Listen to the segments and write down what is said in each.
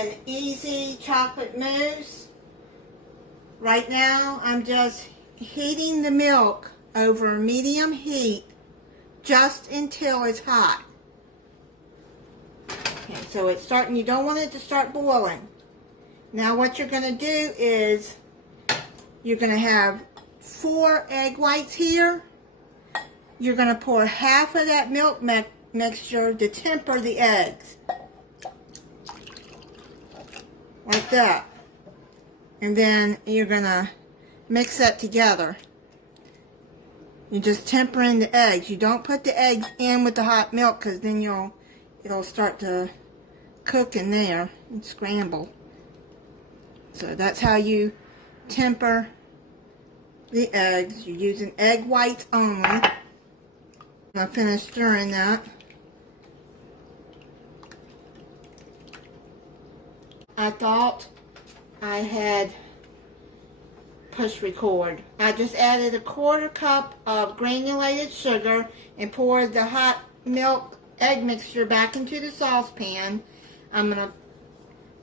an easy chocolate mousse. Right now, I'm just heating the milk over medium heat just until it's hot. Okay, so it's starting, you don't want it to start boiling. Now what you're going to do is you're going to have 4 egg whites here. You're going to pour half of that milk mixture to temper the eggs. Like that. And then you're going to mix that together. You're just tempering the eggs. You don't put the eggs in with the hot milk because then it'll start to cook in there and scramble. So that's how you temper the eggs. You're using egg whites only. I'll finish stirring that. I thought I had push record. I just added a 1/4 cup of granulated sugar and poured the hot milk egg mixture back into the saucepan. I'm going to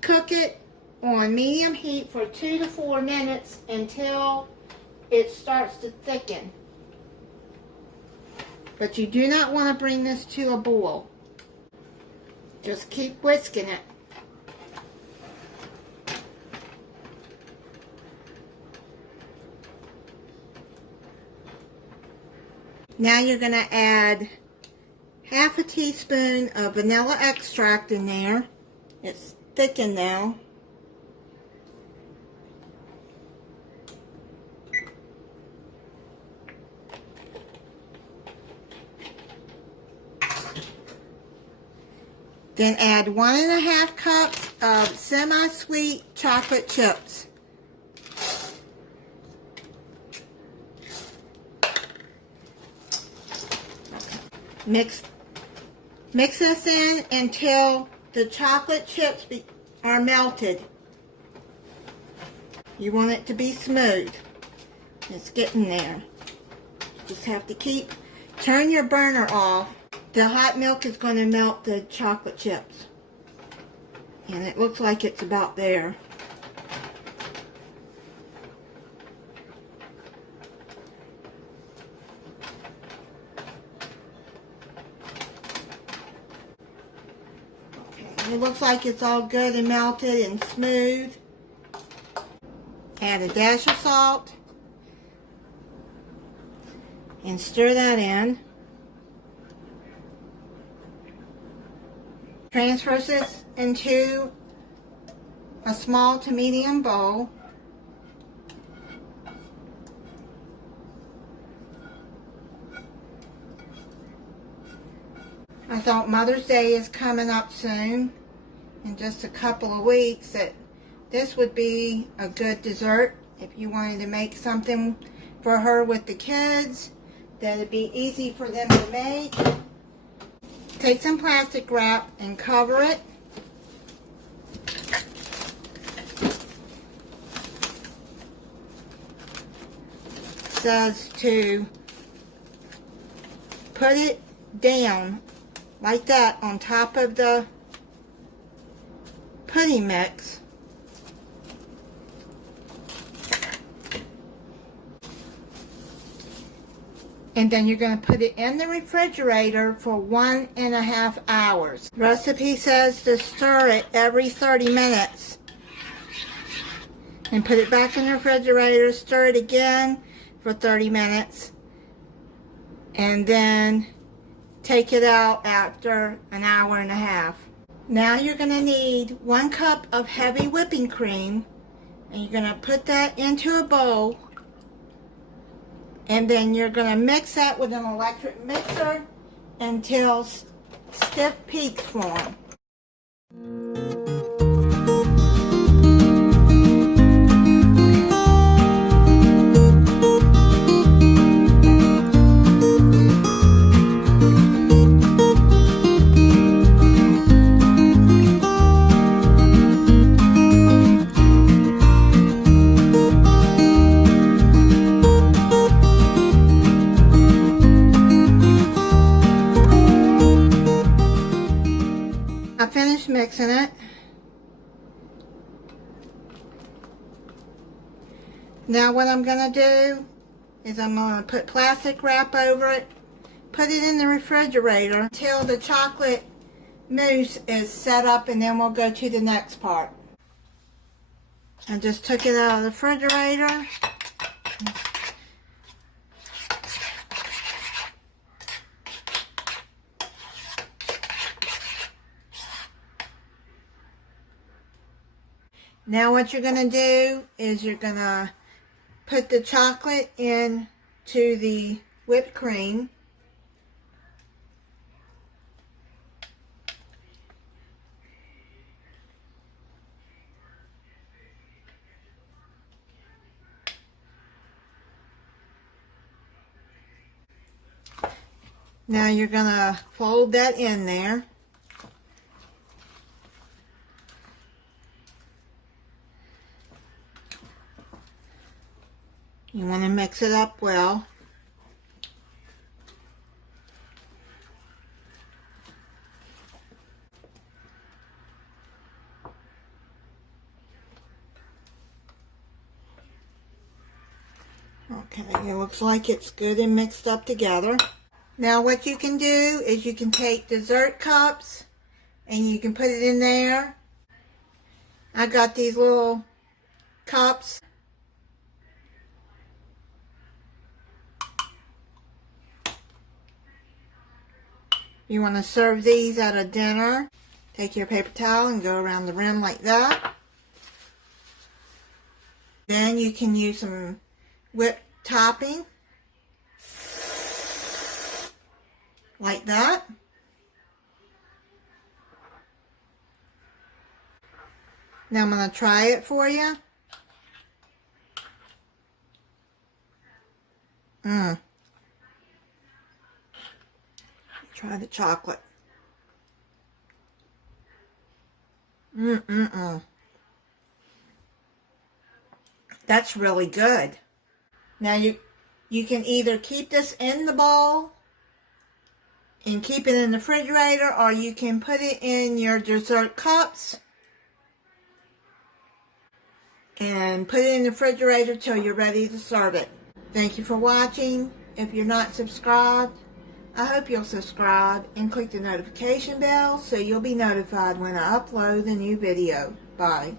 cook it on medium heat for 2 to 4 minutes until it starts to thicken. But you do not want to bring this to a boil. Just keep whisking it. Now you're going to add half a teaspoon of vanilla extract in there. It's thickened now. Then add 1 1/2 cups of semi-sweet chocolate chips. Mix this in until the chocolate chips are melted. You want it to be smooth. It's getting there. Just have to turn your burner off. The hot milk is going to melt the chocolate chips. And it looks like it's about there. Okay, it looks like it's all good and melted and smooth. Add a dash of salt. And stir that in. Transfer this into a small to medium bowl. I thought Mother's Day is coming up soon, in just a couple of weeks, that this would be a good dessert if you wanted to make something for her with the kids that would be easy for them to make. Take some plastic wrap and cover it. It says to put it down like that on top of the pudding mix. And then you're going to put it in the refrigerator for 1 1/2 hours. The recipe says to stir it every 30 minutes. And put it back in the refrigerator, stir it again for 30 minutes. And then take it out after 1 1/2 hours. Now you're going to need 1 cup of heavy whipping cream. And you're going to put that into a bowl. And then you're going to mix that with an electric mixer until stiff peaks form. Mixing it. Now what I'm going to do is I'm going to put plastic wrap over it, put it in the refrigerator until the chocolate mousse is set up, and then we'll go to the next part. I just took it out of the refrigerator. Now what you're going to do is you're going to put the chocolate into the whipped cream. Now you're going to fold that in there. You want to mix it up well. Okay, it looks like it's good and mixed up together. Now what you can do is you can take dessert cups and you can put it in there. I got these little cups. You want to serve these at a dinner. Take your paper towel and go around the rim like that. Then you can use some whipped topping. Like that. Now I'm going to try it for you. Try the chocolate. That's really good. Now you can either keep this in the bowl and keep it in the refrigerator, or you can put it in your dessert cups and put it in the refrigerator till you're ready to serve it. Thank you for watching. If you're not subscribed, I hope you'll subscribe and click the notification bell so you'll be notified when I upload a new video. Bye.